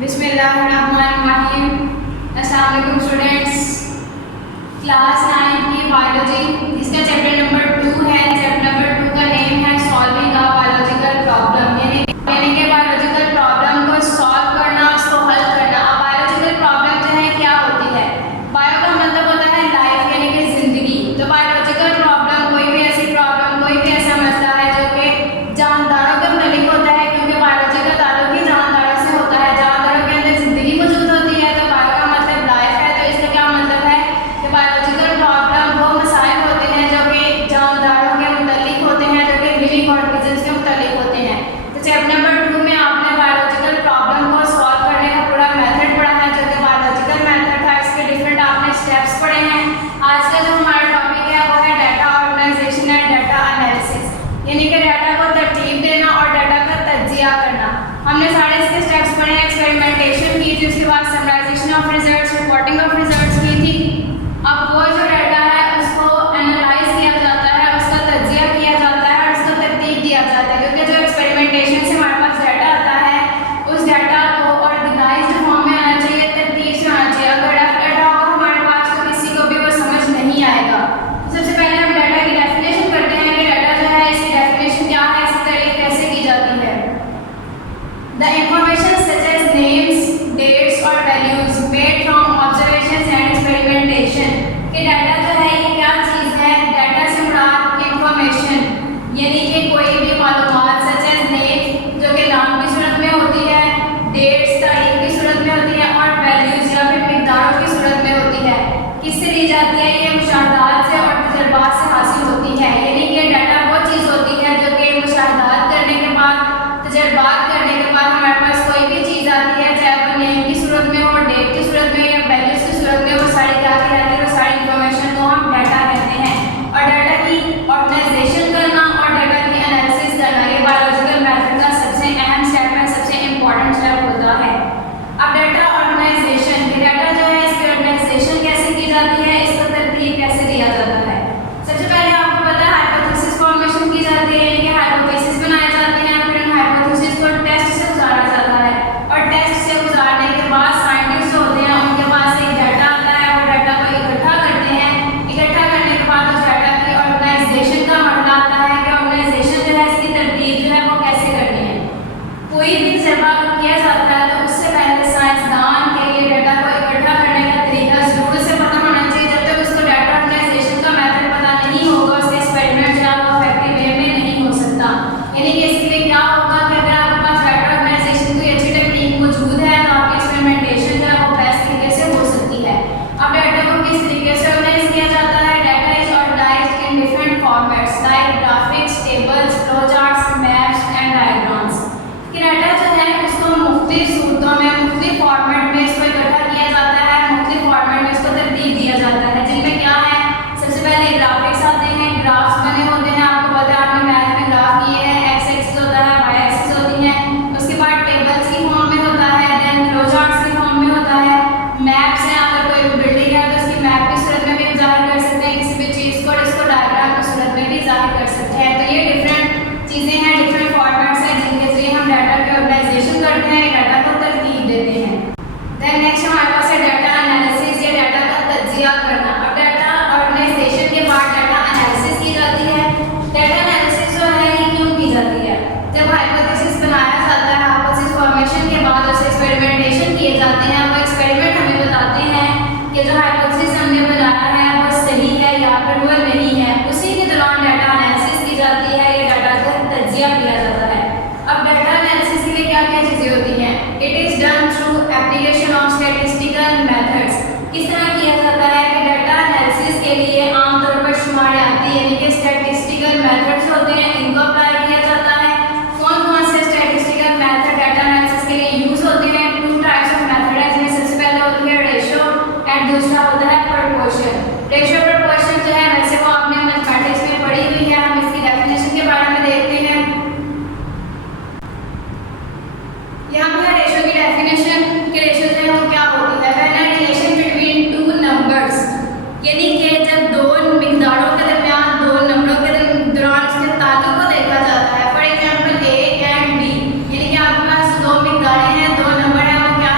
बिस्मिल्लाहिर्रहमानिर्रहीम। अस्सलाम वालेकुम स्टूडेंट्स। क्लास 9 की बायोलॉजी, इसका चैप्टर नंबर 2 है। चैप्टर नंबर 2 का नेम है सॉल्विंग अ बायोलॉजिकल प्रॉब्लम, यानी कि बायोलॉजिकल प्रॉब्लम को सॉल्व करना, उसको हल करना। अब बायोलॉजिकल प्रॉब्लम जो है क्या होती है? बायो का मतलब होता है लाइफ, यानी कि जिंदगी। तो बायोलॉजिकल प्रॉब्लम कोई भी ऐसी प्रॉब्लम, कोई भी ऐसा मसला है जो कि जानदारों के मुतालिक होता है, क्योंकि बायोलॉजी का ताल्लुक ही जानदारों से होता है। जानदारों के अंदर जिंदगी मौजूद होती है, तो बायो का मतलब लाइफ है। तो इसका क्या मतलब है कि बायोलॉजिकल प्रॉब्लम वो मसाइल होते हैं जो कि जानदारों के मुतालिक होते हैं, जो कि लिविंग ऑर्गेनिजम्स के मुतालिक होते हैं। तो चैप्टर नंबर 2 में आपने बायोलॉजिकल प्रॉब्लम को सॉल्व करने का पूरा मेथड पढ़ा है, जो कि बायोलॉजिकल मेथड था। इसके डिफरेंट आपने स्टेप्स पढ़े हैं। आज का जो हमारा टॉपिक है वो है data organisation and data analysis, यानी कि डाटा को तरतीब देना और डाटा का तज्जिया करना। हमने सारे इसके स्टेप्स पढ़े हैं। एक्सपेरिमेंटेशन की थी, उसके बाद summarisation of results, reporting of results की थी। अब वो जो डाटा है उसको एनालाइज किया जाता है, उसका तज्जिया किया जाता है और उसको तरतीब दिया जाता है, क्योंकि जो एक्सपेरिमेंटेशन से हमारे पास डाटा आता है उस डाटा को ऑर्गेनाइज्ड फॉर्म में आना चाहिए, तरतीब से आना चाहिए। अगर रफ डाटा होगा हमारे पास तो किसी को भी वो समझ नहीं आएगा। सबसे पहले हम डाटा की डेफिनेशन करते हैं कि डाटा जो है इसकी डेफिनेशन क्या है, इसकी तारीफ कैसे की जाती है। The information such as names, dates और values made from observations and experimentation, कि डाटा जो है ये क्या चीज़ है? डाटा से मुराद इंफॉर्मेशन, यानी कि कोई भी मालूमात सच एज नेम जो कि नाम की सूरत में होती है, डेट्स तारीख की सूरत में होती है और वैल्यूज या फिर मिकदारों की सूरत में होती है। किससे ली जाती है? ये मुशाहदात से और तजर्बात से हासिल होती है, यानी कि डाटा वो चीज़ होती है जो कि मुशाहदात करने के बाद, तजर्बात करने के बाद हमारे पास कोई भी चीज़ आती है, चाहे वो नेम की सूरत में हो, डेट की सूरत में या वैल्यूज की सूरत में, वो सारी क्या कहलाती है? वो सारी इंफॉर्मेशन को हम डाटा कहते हैं। और डाटा की ऑर्गेनाइजेशन करना और डाटा की एनालिसिस करना ये बायोलॉजिकल मेथड का सबसे अहम स्टेप है, सबसे इम्पॉर्टेंट स्टेप होता है। अब डाटा ऑर्गेनाइजेशन, डाटा जो है इसकी ऑर्गेनाइजेशन कैसे की जाती है, इसको तरतीब कैसे दिया जाता है। सबसे पहले आपको पता है हाइपोथेसिस फॉर्मेशन की जाती है, कि हाइपोथेसिस बनाए जाते हैं, फिर इन हाइपोथेसिस को टेस्ट से गुजारा जाता है और टेस्ट से गुजारने के बाद साइंटिस्ट होते हैं उनके पास एक डाटा आता है, वो डाटा को इकट्ठा करते हैं। इकट्ठा करने के बाद उस डाटा की ऑर्गेनाइजेशन का मसला आता है कि ऑर्गेनाइजेशन जो है इसकी तरतीब जो है वो कैसे करनी है। कोई भी तजर्बा किया जाता है तो उससे पहले साइंसदान के लिए डाटा को इकट्ठा करने का तरीका जरूर से पता होना चाहिए। जब तक उसको डाटा ऑर्गेनाइजेशन का मेथड पता नहीं होगा उसके एक्सपेरिमेंट जो है वो इफेक्टिव वे में नहीं हो सकता। यानी कि इसके लिए क्या होगा कि अगर आपके पास डाटा ऑर्गेनाइजेशन की अच्छी टेक्निक मौजूद है तो आपकी एक्सपेरिमेंटेशन जो है वो बेस्ट तरीके से हो सकती है। अब डाटा को किस तरीके से ऑर्गेनाइज किया जाता है? Data is organised in different formats like graphics, tables, flow charts, maps and diagrams. कि डाटा जो है उसको मुख्तलिफ सूरतों में, मुख्तलिफ फॉर्मेट में इसको इकट्ठा किया जाता है, मुख्तलिफ फॉर्मेट में इसको तरतीब दिया जाता है, जिनमें क्या है? सबसे पहले ग्राफिक्स आते हैं, ग्राफ्स बने होते हैं, आपको पता है आपने मैथ में ग्राफ किए हैं, एक्स एक्सिस होता है, वाई एक्सिस होती है। उसके बाद टेबल्स की फॉर्म में होता है, देन फ्लो चार्ट्स की फॉर्म में होता है, मैप्स हैं, अगर कोई बिल्डिंग है तो उसकी मैप की सूरत में भी जाहिर कर सकते हैं, किसी भी चीज़ को इसको डायग्राम की सूरत में भी जाहिर कर सकते हैं। तो ये डिफरेंट चीज़ें हैं, डिफरेंट फॉर्मेट्स हैं जिनके जरिए हम डाटा की ऑर्गेनाइजेशन करते हैं, डाटा को तरतीब देते हैं। देन नेक्स्ट हमारे पास है डाटा एनालिसिस, या डाटा का तज्जिया करना। अब डाटा ऑर्गेनाइजेशन के बाद डाटा एनालिसिस की जाती है। डाटा एनालिसिस जो है ये क्यों की जाती है? जब हाइपोथेसिस बनाया जाता है, हाइपोथेसिस फॉर्मेशन के बाद उसे एक्सपेरिमेंटेशन किए जाते हैं, वो एक्सपेरिमेंट हमें बताते हैं कि जो हाइपोथेसिस हमने बनाया है वो सही है या फिर वो नहीं है। उसी के दौरान डाटा एनालिसिस की जाती है, या डाटा का तज्जिया किया जाता है। अब डाटा एनालिसिस के लिए क्या क्या चीज़ें होती हैं? It is done through application of statistical methods. किस तरह किया जाता है कि डाटा एनालिसिस के लिए आमतौर पर शुमारियाती यानी कि स्टैटिस्टिकल मेथड्स होते हैं, इनको अप्लाई किया जाता है। कौन कौन से स्टैटिस्टिकल मेथड डाटा एनालिसिस के लिए यूज़ होते हैं? 2 टाइप्स ऑफ मेथड है, जिसमें सबसे पहले होती है रेशो एंड दूसरा होता है प्रोपोर्शन। रेशो प्रोपोर्शन जो है वैसे वो आपने मैथमेटिक्स में पढ़ी हुई है, हम इसकी डेफिनेशन के बारे में देखते हैं। यहाँ पर रेशो की डेफिनेशन कि रेशो जो है वो क्या होती है? When a relation between 2 numbers, यानी कि जब दो मिकदारों के दरमियान, दो नंबरों के दौरान उसके ताल्लुक को देखा जाता है। For example A and B, यानी कि आपके पास दो मिकदारें हैं, दो नंबर हैं, वो क्या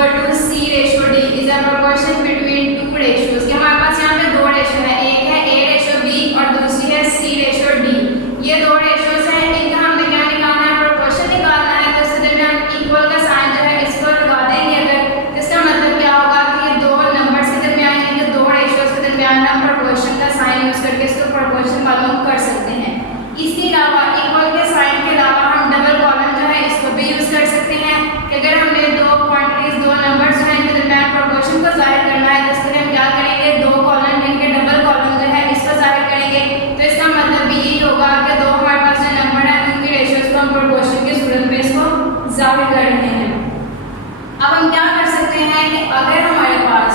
equal to C/D is a proportion between two ratios. कि हमारे पास यहाँ पे दो रेशियो है, एक है A/B और दूसरी है C/D। ये दो रेशियोज हैं, इनका हमने क्या निकालना है, प्रोपोर्शन निकालना है। तो इसके दरमियान इक्वल का साइन जो है इसको लगा देंगे अगर, तो इसका मतलब क्या होगा कि ये दो नंबर्स के दरमियान यानी कि दो रेशियोज के दरमियान हम प्रोपोर्शन का साइन यूज करके इसको प्रोपोर्शन मालूम कर सकते हैं। इसके अलावा इक्वल के साइन के अलावा हम डबल कॉलम जो है इसको भी यूज कर सकते हैं कि अगर हमने दो क्वांटिटीज दो नंबर्स जो है इनके दरमियान प्रोपोर्शन को जाहिर करना है तो इसके लिए हम क्या करेंगे, दो कॉलम इनके डबल कॉलम जो है इसको जाहिर करेंगे। तो इसका मतलब भी यही होगा कि दो हमारे पास जो नंबर है उनकी रेशियोज को हम प्रोपोर्शन की सूरत में इसको जाहिर कर रहे हैं। अब हम क्या कर सकते हैं कि अगर हमारे पास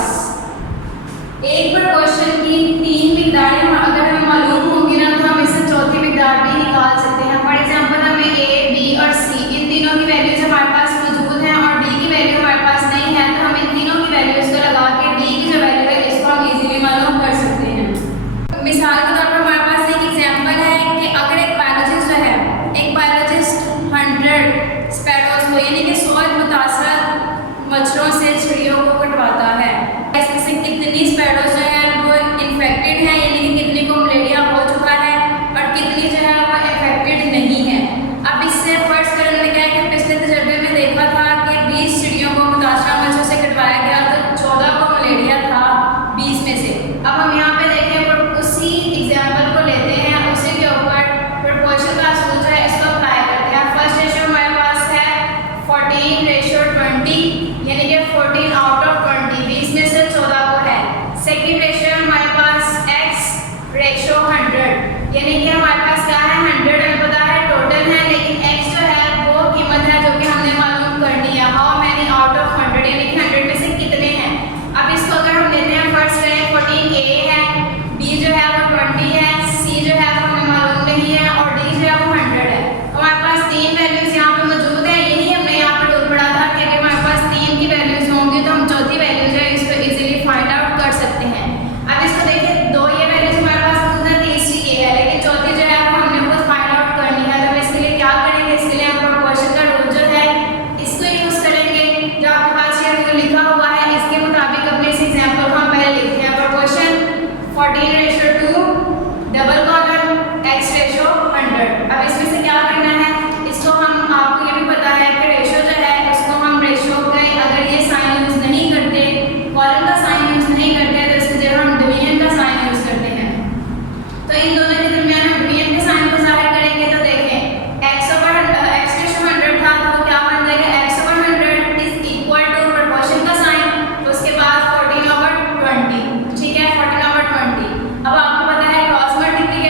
एक प्रोपोर्शन की तीन मिकदारें अगर हमें मालूम होंगी ना तो हम इससे चौथी मिकदार भी निकाल सकते हैं। फॉर एग्जांपल हमें A, B और C इन तीनों की वैल्यूज हमारे पास मौजूद हैं और D की वैल्यू हमारे पास नहीं है, तो हम इन तीनों की वैल्यूज को लगा के D की जो वैल्यू है इसको हम इजीली मालूम कर सकते हैं। मिसाल के तौर पर हमारे पास एक एग्जांपल है कि अगर एक बायोलॉजिस्ट जो है, एक बायोलॉजिस्ट 100 स्पैरोज को यानी कि 100 मुतासर मच्छरों से चिड़ियों को कटवाता है, इसमें से कितनी स्पैरोज जो है वो इन्फेक्टेड है यानी कि कितनी को मलेरिया हो चुका है और कितनी जो है वो इन्फेक्टेड नहीं है। अब इससे फर्स्ट करने में क्या है कि पिछले तजर्बे में देखा था कि 20 चिड़ियों को मुतासरा मच्छरों से कटवाया गया तो 14 को मलेरिया था 20 में से। अब हम यहाँ पे देखें उसी एग्जाम्पल को लेते हैं, उसी के ऊपर प्रोपोर्शन का असूल जो है इसको अप्लाई करते हैं। फर्स्ट रेशियो हमारे पास है 14/20 यानी कि 14 आउट ऑफ 20, 20 में से 14 को है। सेकेंड रेशियो हमारे पास X/100 यानी कि हमारे पास क्या है, 100 हमें पता है टोटल है, लेकिन X जो है वो कीमत है जो कि हमने मालूम करनी है, हाउ मैनी आउट ऑफ 100 यानी कि 100 में से कितने हैं। अब इसको अगर हम लेते हैं फर्स्ट करें 14A है, B जो है वो 20 है, C जो है वो हमें मालूम नहीं है और D जो है वो 100 है। हमारे पास तीन वैल्यूज यहाँ पे मौजूद है, यही हमने यहाँ पे रूल पढ़ा था कि अगर हमारे पास तीन की वैल्यूज होंगी तो हम चौथी वैल्यू जो है इसको इजीली फाइंड आउट कर सकते हैं। अब इसको देखिए, दो ये वैल्यूज हमारे पास मौजूद है, तीसरी ये है, लेकिन चौथी जो है वो हमने खुद फाइंड आउट करनी है। तो हम इसके लिए क्या करेंगे, इसके लिए हम प्रोपोर्शन का रूल जो है इसको यूज करेंगे। जो आपके पास ये रूल लिखा हुआ है इसके मुताबिक अपने इस एग्जाम्पल को हम पहले लिखते हैं। Proportion 14/2 double column X/100। अब इसमें से क्या करना है, इसको हम, आपको ये भी पता है कि रेशियो जो है उसको हम रेशियो के अगर ये साइन यूज नहीं करते, कॉलम का साइन यूज नहीं करते तो इसकी जगह हम डिवीजन का साइन यूज करते हैं। तो इन दोनों के दरमियान हम डिवीजन के साइन को जाहिर करेंगे। तो देखें X/100 था तो क्या बन जाएगा, X/100 is equal to proportion का साइन, तो उसके बाद 14/20, ठीक है, 14/20। अब आपको पता है क्रॉस मल्टीप्लिकेशन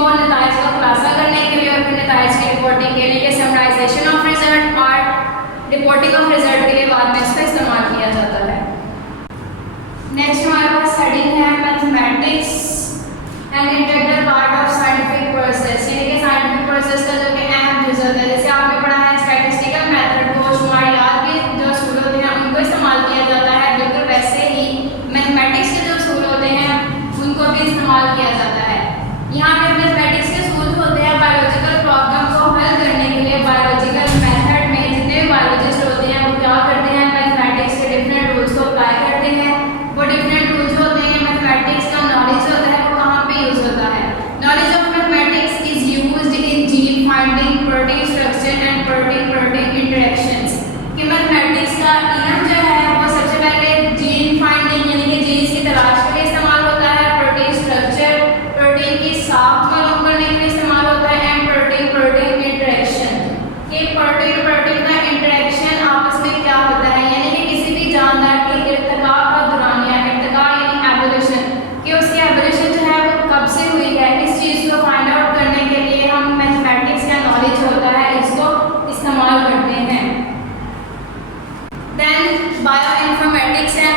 इनको नताइज का खुलासा करने के लिए और फिर नताइज की रिपोर्टिंग के लिए, समराइजेशन ऑफ रिजल्ट और रिपोर्टिंग ऑफ रिजल्ट के लिए बाद में इसका इस्तेमाल किया जाता है। नेक्स्ट हमारे पास हेडिंग है mathematics and integral part of scientific process, यानी कि साइंटिफिक प्रोसेस का जो कि अहम जुज़ है। जैसे आपने पढ़ा है स्टैटिस्टिकल मेथड को शुमारियात के जो असूल होते हैं उनको इस्तेमाल किया जाता है, बिल्कुल वैसे ही मैथमेटिक्स के जो असूल होते हैं उनको भी इस्तेमाल किया जाता है। यहाँ पे मैथमेटिक्स के असूल होते हैं बायोलॉजिकल प्रॉब्लम को हल करने के लिए। बायोलॉजिकल मेथड में जितने भी बायोलॉजिस्ट होते हैं वो क्या करते हैं, मैथमेटिक्स के डिफरेंट रूल्स को अप्लाई करते हैं। वो डिफरेंट रूल्स होते हैं, मैथमेटिक्स का नॉलेज होता है वो कहाँ पे यूज होता है। Knowledge of mathematics is used in gene finding, protein structure and protein interactions. कि मैथमेटिक्स का इल्म जो है वो सबसे पहले जीन फाइंडिंग यानी कि जीन्स की तलाश के लिए इस्तेमाल होता है, प्रोटीन स्ट्रक्चर प्रोटीन की साख्त मालूम करने के लिए इस्तेमाल होता है, एंड प्रोटीन इंटरेक्शन कि प्रोटीन का इंटरेक्शन आपस में क्या होता है, यानी कि किसी भी जानदार के इर्तिका का दौरानिया, इर्तिका यानी एवोल्यूशन कि उसकी एवोल्यूशन जो है वो कब से हुई है, इस चीज़ को फाइंड आउट करने के लिए हम मैथमेटिक्स का नॉलेज होता है इसको इस्तेमाल करते हैं। देन बायोइन्फॉर्मेटिक्स है।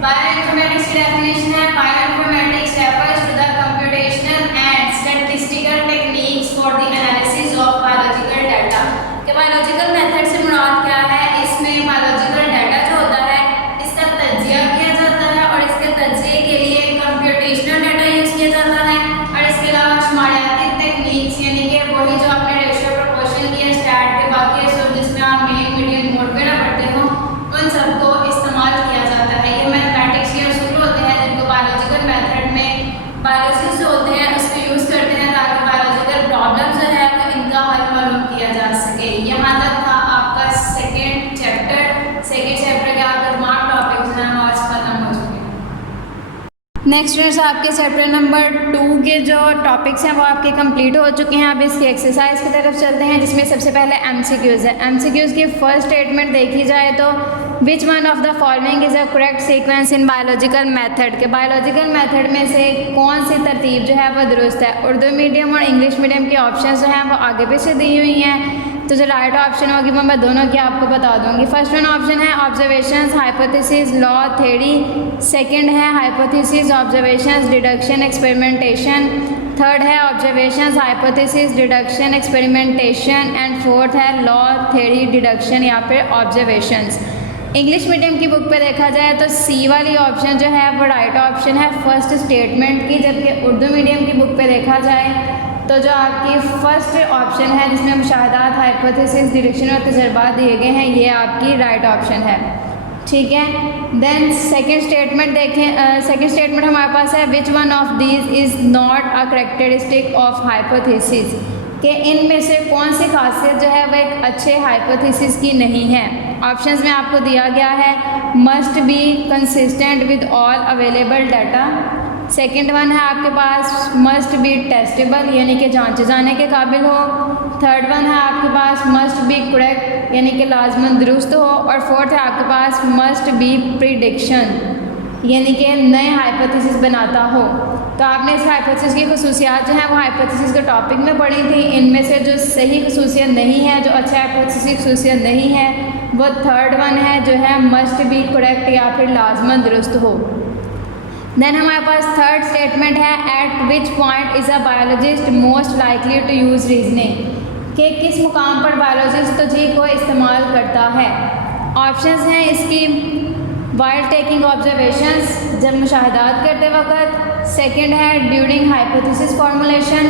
बायोइन्फॉर्मेटिक्स की डेफिनेशन है bioinformatics refers to the computational and statistical techniques for the analysis of biological data. कि बायोलॉजिकल मेथड से मुराद क्या है, इसमें बायोलॉजिकल डाटा जो होता है इसका तज्जिया किया जाता है और इसके तज्जिए के लिए कंप्यूटेशनल डाटा यूज़ किया जाता है और इसके अलावा शुमारियाती टेक्निक्स यानी कि वही जो आपने रेशियो प्रोपोर्शन किया स्टैट के बाकी सब जिसमें आप मेन मीडियम मोड वगैरह पढ़ते हो उन सबको इस्तेमाल किया जाता है। ये मैथमेटिक्स के असूल होते हैं जिनको बायोलॉजिकल मेथड में बायोलॉजिस्ट होते हैं उसको यूज़ करते हैं ताकि बायोलॉजिकल प्रॉब्लम जो है वो इनका हल मालूम किया जा सके। यहाँ तक था आपका सेकेंड चैप्टर के आपका तमाम टॉपिक्स हैं आज खत्म हो चुके हैं। नेक्स्ट स्टूडेंट्स आपके चैप्टर नंबर 2 के जो टॉपिक्स हैं वो आपके कंप्लीट हो चुके हैं। अब इसकी एक्सरसाइज की तरफ चलते हैं जिसमें सबसे पहले एमसीक्यूज़ है। एमसीक्यूज़ की फर्स्ट स्टेटमेंट देखी जाए तो which one of the following is a correct sequence in biological method के बायोलॉजिकल मेथड में से कौन सी तरतीब जो है वो दुरुस्त है। उर्दू मीडियम और इंग्लिश मीडियम के ऑप्शन जो हैं वो आगे पीछे दी हुई हैं, तो जो राइट ऑप्शन होगी वो मैं दोनों की आपको बता दूंगी। फर्स्ट वन ऑप्शन है observations hypothesis law theory, second है hypothesis observations deduction experimentation, third है observations hypothesis deduction experimentation and fourth है लॉ थ्योरी डिडक्शन या फिर ऑब्जर्वेशंस। इंग्लिश मीडियम की बुक पे देखा जाए तो सी वाली ऑप्शन जो है वो राइट ऑप्शन है फर्स्ट स्टेटमेंट की, जबकि उर्दू मीडियम की बुक पे देखा जाए तो जो आपकी फर्स्ट ऑप्शन है जिसमें मुशाहदात हाइपोथेसिस डिडक्शन और तजर्बात दिए गए हैं ये आपकी राइट ऑप्शन है। ठीक है, देन सेकंड स्टेटमेंट देखें। सेकंड स्टेटमेंट हमारे पास है which one of these is not a characteristic of hypothesis कि इनमें से कौन सी खासियत जो है वह एक अच्छे हाइपोथेसिस की नहीं है। ऑप्शंस में आपको दिया गया है must be consistent with all available data, second one है आपके पास मस्ट बी टेस्टेबल यानी कि जांचे जाने के काबिल हो, थर्ड वन है आपके पास मस्ट बी करेक्ट यानी कि लाजमन दुरुस्त हो, और फोर्थ है आपके पास मस्ट बी प्रिडिक्शन यानी कि नए हाइपोथेसिस बनाता हो। तो आपने इस हाइपोथेसिस की खसूसियात जो है वो हाइपोथेसिस के टॉपिक में पढ़ी थी। इनमें से जो सही खसूसियत नहीं है, जो अच्छा हाइपोथेसिस की खसूसियत नहीं है वो थर्ड वन है जो है मस्ट बी करेक्ट या फिर लाजमन दुरुस्त हो। देन हमारे पास थर्ड स्टेटमेंट है at which point is a biologist most likely to use reasoning कि किस मुकाम पर बायोलॉजिस्ट जी को इस्तेमाल करता है। ऑप्शंस हैं इसकी वाइल टेकिंग ऑब्जर्वेशंस जब मुशाहदात करते वक्त, सेकंड है ड्यूरिंग हाइपोथेसिस फॉर्मुलेशन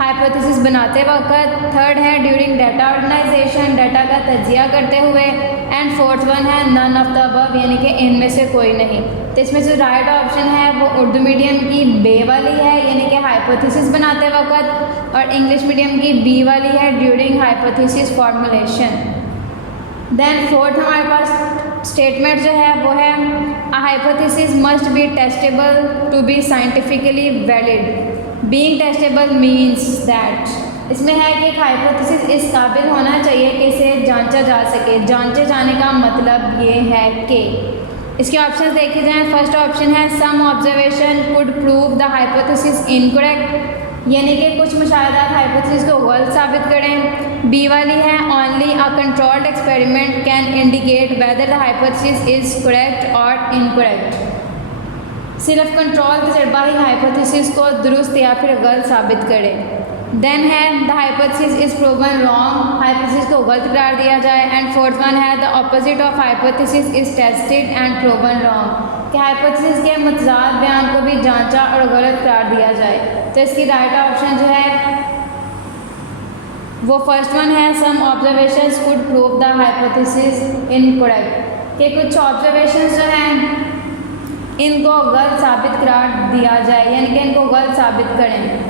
हाइपोथेसिस बनाते वक्त, थर्ड है ड्यूरिंग डाटा ऑर्गेनाइजेशन डाटा का तजिया करते हुए, एंड फोर्थ वन है नन ऑफ द अबव यानी कि इनमें से कोई नहीं। तो इसमें जो राइट ऑप्शन है वो उर्दू मीडियम की बे वाली है यानी कि हाइपोथेसिस बनाते वक्त, और इंग्लिश मीडियम की बी वाली है during hypothesis formulation. Then fourth हमारे पास स्टेटमेंट जो है वो है a hypothesis must be testable to be scientifically valid. Being testable means that इसमें है कि एक हाइपोथेसिस इस काबिल होना चाहिए कि इसे जांचा जा सके। जांचे जाने का मतलब ये है कि इसके ऑप्शंस देखे जाएं। फर्स्ट ऑप्शन है some observation could prove the hypothesis incorrect, यानी कि कुछ मुशाहिदात हाइपोथेसिस को गलत साबित करें। बी वाली है only a controlled experiment can indicate whether the hypothesis is correct और इनकरेक्ट। सिर्फ कंट्रोल तजर्बा ही हाइपोथेसिस को दुरुस्त या फिर गलत साबित करे। देन है the hypothesis is proven wrong, hypothesis को गलत करार दिया जाए। एंड फोर्थ वन है the opposite of hypothesis is tested and proven wrong, कि हाइपोथेसिस के मुतजाद बयान को भी जांचा और गलत करार दिया जाए। तो इसकी राइट ऑप्शन जो है वो फर्स्ट वन है, some observations could prove the hypothesis incorrect, कि कुछ ऑब्जर्वेशंस जो हैं इनको गलत साबित करार दिया जाए, यानी कि इनको गलत साबित करें।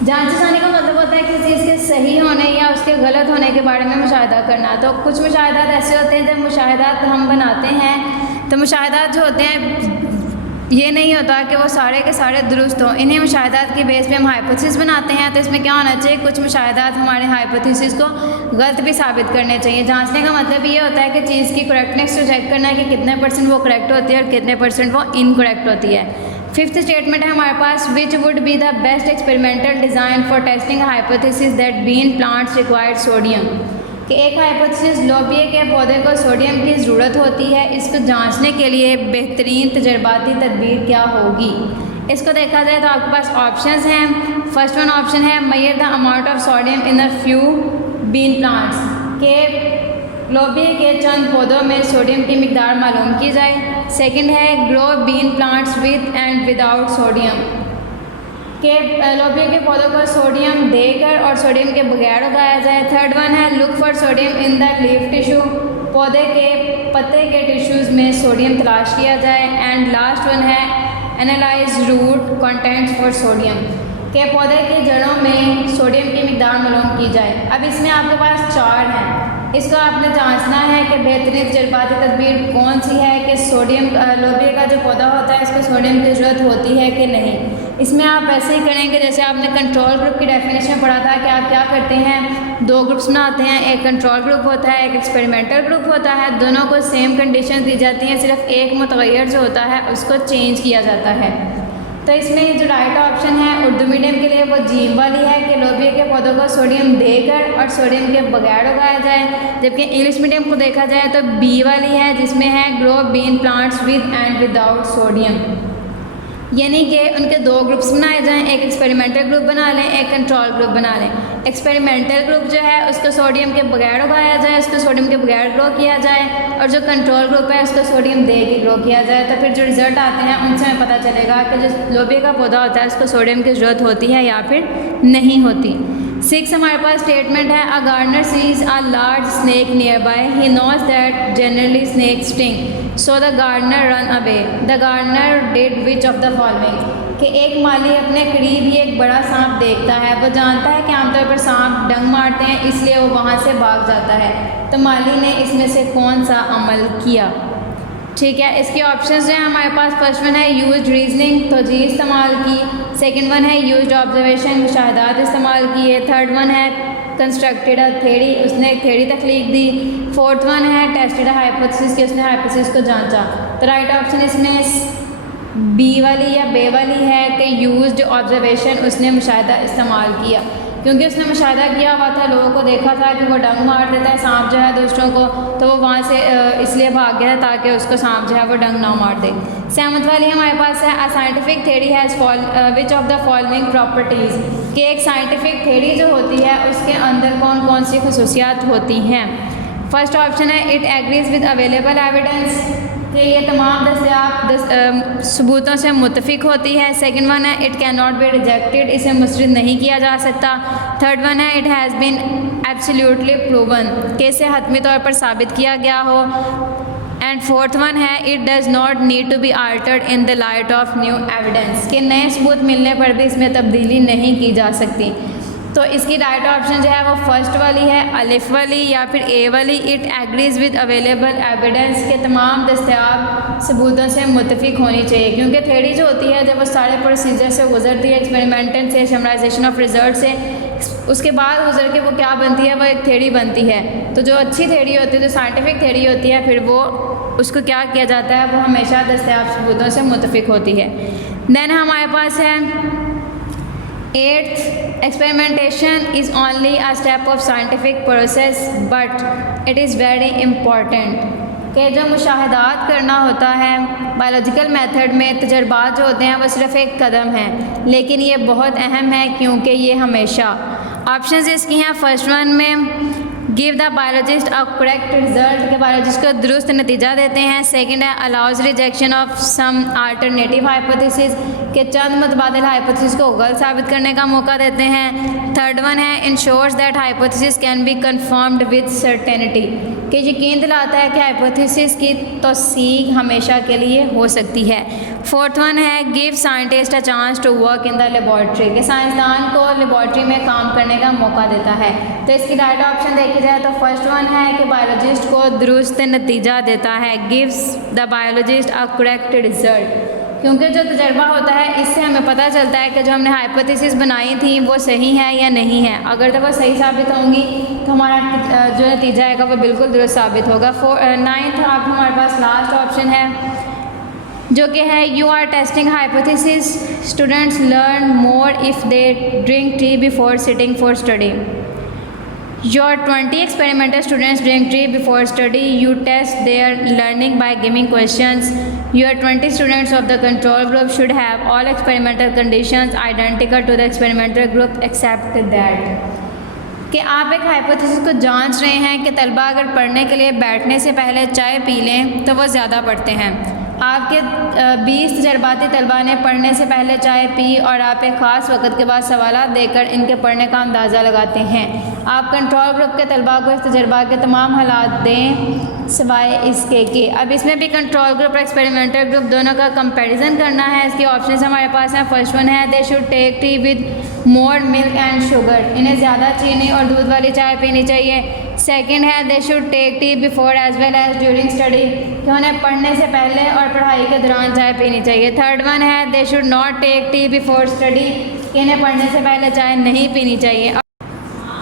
जांचे जाने का मतलब होता है किसी चीज़ के सही होने या उसके गलत होने के बारे में मुशाहिदा करना। तो कुछ मुशाहिदात ऐसे होते हैं जब मुशाहिदात हम बनाते हैं तो मुशाहिदात जो होते हैं ये नहीं होता कि वो सारे के सारे दुरुस्त हों, इन्हीं मुशाहिदात की बेस पे हम हाइपोथेसिस बनाते हैं। तो इसमें क्या होना चाहिए, कुछ मुशाहिदात हमारे हाइपोथेसिस को गलत भी साबित करने चाहिए। जांचने का मतलब ये होता है कि चीज़ की करेक्टनेस को चेक करना है कि कितने % वो करेक्ट होती है और कितने % वो इनकरेक्ट होती है। फिफ्थ स्टेटमेंट है हमारे पास, which would be the best experimental design for testing hypothesis that bean plants required sodium, कि एक हाइपोथेसिस लोबिया के पौधे को सोडियम की ज़रूरत होती है, इसको जांचने के लिए बेहतरीन तजर्बाती तदबीर क्या होगी। इसको देखा जाए तो आपके पास ऑप्शंस हैं। फर्स्ट वन ऑप्शन है measure the amount of sodium in a few bean plants, के लोबिया के चंद पौधों में सोडियम की मिकदार मालूम की जाए। सेकंड है grow bean plants with and without sodium, के लोबिया के पौधों को सोडियम देकर और सोडियम के बगैर उगाया जाए। थर्ड वन है look for sodium in the leaf tissue, पौधे के पत्ते के टिश्यूज़ में सोडियम तलाश किया जाए। एंड लास्ट वन है analyse root contents for sodium, के पौधे की जड़ों में सोडियम की मिकदार मालूम की जाए। अब इसमें आपके पास 4 हैं, इसको आपने जांचना है कि बेहतरीन तजर्बाती तदबीर कौन सी है, कि सोडियम लोबिया का जो पौधा होता है इसको सोडियम की ज़रूरत होती है कि नहीं। इसमें आप वैसे ही करेंगे जैसे आपने कंट्रोल ग्रुप की डेफिनेशन में पढ़ा था कि आप क्या करते हैं, 2 ग्रुप्स बनाते हैं, एक कंट्रोल ग्रुप होता है, एक एक्सपेरिमेंटल ग्रुप होता है। दोनों को सेम कंडीशन दी जाती हैं, सिर्फ एक मुतग़य्यर जो होता है उसको चेंज किया जाता है। तो इसमें जो राइट ऑप्शन है उर्दू मीडियम के लिए वो जीम वाली है, कि लोबिया के पौधों को सोडियम देकर और सोडियम के बगैर उगाया जाए। जबकि इंग्लिश मीडियम को देखा जाए तो बी वाली है, जिसमें है grow bean plants with and without sodium, यानी कि उनके 2 ग्रुप्स बनाए जाएं, एक एक्सपेरिमेंटल ग्रुप बना लें, एक कंट्रोल ग्रुप बना लें। एक्सपेरिमेंटल ग्रुप जो है उसको सोडियम के बगैर उगाया जाए, उसको सोडियम के बगैर ग्रो किया जाए, और जो कंट्रोल ग्रुप है उसको सोडियम दे के ग्रो किया जाए। तो फिर जो रिजल्ट आते हैं उनसे हमें पता चलेगा कि जो लोबिया का पौधा होता है उसको सोडियम की ज़रूरत होती है या फिर नहीं होती। 6 हमारे पास स्टेटमेंट है, a gardener sees a large snake nearby, he knows that generally snake sting, so the gardener run away, the gardener did which of the following, कि एक माली अपने करीब ही एक बड़ा सांप देखता है, वो जानता है कि आमतौर पर सांप डंग मारते हैं इसलिए वो वहाँ से भाग जाता है। तो माली ने इसमें से कौन सा अमल किया। ठीक है, इसके ऑप्शंस जो हैं हमारे पास, फर्स्ट वन है यूज्ड रीजनिंग, तोजी इस्तेमाल की। सेकंड वन है यूज्ड ऑब्जर्वेशन, मुशाहिदात इस्तेमाल किए। थर्ड वन है कंस्ट्रक्टेड अ थ्योरी, उसने एक थ्योरी तख्लीक दी। फोर्थ वन है टेस्टेड अ हाइपोथेसिस, कि उसने हाइपोथेसिस को जांचा। तो राइट ऑप्शन इसमें बी वाली या बे वाली है, कि यूज्ड ऑब्जर्वेशन, उसने मुशाहिदा इस्तेमाल किया, क्योंकि उसने मुशाहिदा किया हुआ था, लोगों को देखा था कि वो डंग मार देता है सांप जो है दूसरों को, तो वो वहाँ से इसलिए भाग गया ताकि उसको सांप जो है वो डंग ना मार दे। 7th वाली हमारे पास है, a scientific theory has which of the following properties, कि एक साइंटिफिक थ्योरी जो होती है उसके अंदर कौन कौन सी खसूसियात होती हैं। फर्स्ट ऑप्शन है it agrees with available evidence, कि ये तमाम दस्तयाब सबूतों से मुतफिक होती है। सेकंड वन है it can not be rejected, इसे मुस्तरद नहीं किया जा सकता। थर्ड वन है it has been absolutely proven, कि इसे हतमी तौर पर साबित किया गया हो। एंड फोर्थ वन है it does not need to be altered in the light of new evidence, कि नए सबूत मिलने पर भी इसमें तब्दीली नहीं की जा सकती। तो इसकी राइट ऑप्शन जो है वो फर्स्ट वाली है, अलिफ वाली या फिर ए वाली, it agrees with available evidence, के तमाम दस्तयाब सबूतों से मुतफिक होनी चाहिए। क्योंकि थ्योरी जो होती है जब वो सारे प्रोसीजर से गुजरती है, एक्सपेरिमेंटल से, समराइजेशन ऑफ रिजल्ट से, उसके बाद गुजर के वो क्या बनती है, वो एक थ्योरी बनती है। तो जो अच्छी थ्योरी होती है, जो साइंटिफिक थ्योरी होती है, फिर वो उसको क्या किया जाता है, वो हमेशा दस्तयाब सबूतों से मुतफिक होती है। देन हमारे पास है 8th, experimentation is only a step of scientific process but it is very important कि जो मुशाहदात करना होता है बायोलॉजिकल मेथड में, तजर्बात जो होते हैं वो सिर्फ एक कदम है, लेकिन ये बहुत अहम है क्योंकि ये हमेशा ऑप्शंस इसकी हैं। फर्स्ट वन में give the biologist a correct result, के बायोलॉजिस्ट को दुरुस्त नतीजा देते हैं। सेकंड है allows rejection of some alternative hypothesis, के चंद मुतबादिल हाइपोथेसिस को गलत साबित करने का मौका देते हैं। थर्ड वन है ensures that hypothesis can be confirmed with certainty, कि यकीन दिलाता है कि हाइपोथेसिस की तौसीक हमेशा के लिए हो सकती है। फोर्थ वन है give scientist a chance to work in the laboratory, के साइंसदान को लेबॉर्ट्री में काम करने का मौका देता है। तो इसकी राइट ऑप्शन देखी जाए तो फर्स्ट वन है कि बायोलॉजिस्ट को दुरुस्त नतीजा देता है, gives the biologist a correct result, क्योंकि जो तजर्बा होता है इससे हमें पता चलता है कि जो हमने हाइपोथेसिस बनाई थी वो सही है या नहीं है। अगर तो वो सही साबित होंगी तो हमारा जो नतीजा आएगा वो बिल्कुल दुरुस्त साबित होगा। 9th अब हमारे पास लास्ट ऑप्शन है जो कि है you are testing hypothesis, students learn more if they drink tea before sitting for study. Your 20 experimental students drink tea before study. You test their learning by giving questions. Your 20 students of the control group should have all experimental conditions identical to the experimental group except that. कि आप एक hypothesis को जांच रहे हैं कि तलबा अगर पढ़ने के लिए बैठने से पहले चाय पी लें तो वो ज़्यादा पढ़ते हैं। आपके 20 तजर्बाती तलबा ने पढ़ने से पहले चाय पी और आप एक ख़ास वक्त के बाद सवालात देकर इनके पढ़ने का अंदाज़ा लगाते हैं। आप कंट्रोल ग्रुप के तलबा को इस तजर्बा के तमाम हालात दें सिवाय इसके कि अब इसमें भी कंट्रोल ग्रुप और एक्सपेरिमेंटल ग्रुप दोनों का कंपैरिजन करना है। इसके ऑप्शंस हमारे पास हैं। फर्स्ट वन है they should take tea with more milk and sugar, इन्हें ज़्यादा चीनी और दूध वाली चाय पीनी चाहिए। सेकंड है they should take tea before as well as during study, कि उन्हें पढ़ने से पहले और पढ़ाई के दौरान चाय पीनी चाहिए। थर्ड वन है they should not take tea before study, कि इन्हें पढ़ने से पहले चाय नहीं पीनी चाहिए।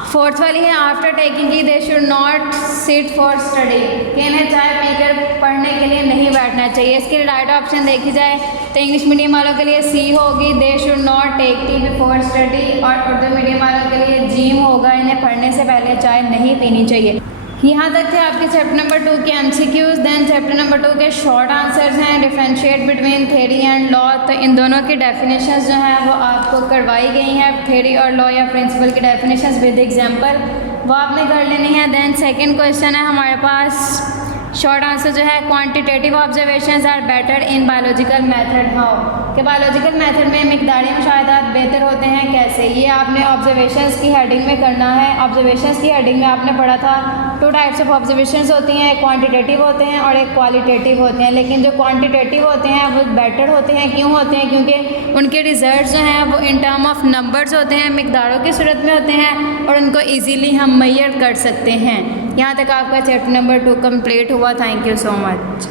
फोर्थ वाली है after taking tea they should not sit for study, कि इन्हें चाय पीकर पढ़ने के लिए नहीं बैठना चाहिए। इसके राइट ऑप्शन देखी जाए तो इंग्लिश मीडियम वालों के लिए सी होगी they should not take tea before study, और उर्दू मीडियम वालों के लिए जीम होगा इन्हें पढ़ने से पहले चाय नहीं पीनी चाहिए। यहाँ तक थे आपके चैप्टर नंबर 2 के MCQs। देन चैप्टर नंबर 2 के शॉर्ट आंसर्स हैं differentiate between theory and law. तो इन दोनों की डेफिनेशंस जो हैं वो आपको करवाई गई हैं, थ्योरी और लॉ या प्रिंसिपल की डेफिनेशंस विद एग्जांपल, वो आपने कर लेनी है। देन सेकंड क्वेश्चन है हमारे पास शॉर्ट आंसर जो है quantitative observations are better in biological method how, कि बायोलॉजिकल मेथड में मिकदारी मुशाहिदात बेहतर होते हैं कैसे। ये आपने ऑब्जर्वेशंस की हेडिंग में करना है। ऑब्जर्वेशंस की हेडिंग में आपने पढ़ा था 2 टाइप्स ऑफ ऑब्जर्वेशंस होती हैं, एक क्वांटिटेटिव होते हैं और एक क्वालिटेटिव होते हैं। लेकिन जो क्वांटिटेटिव होते हैं वो बेटर होते हैं। क्यों होते हैं? क्योंकि उनके रिजल्ट जो हैं वो इन टर्म ऑफ नंबर्स होते हैं, मिकदारों की सूरत में होते हैं और उनको ईजीली हम मेजर कर सकते हैं। यहाँ तक आपका चैप्टर नंबर 2 कंप्लीट हुआ। Thank you so much.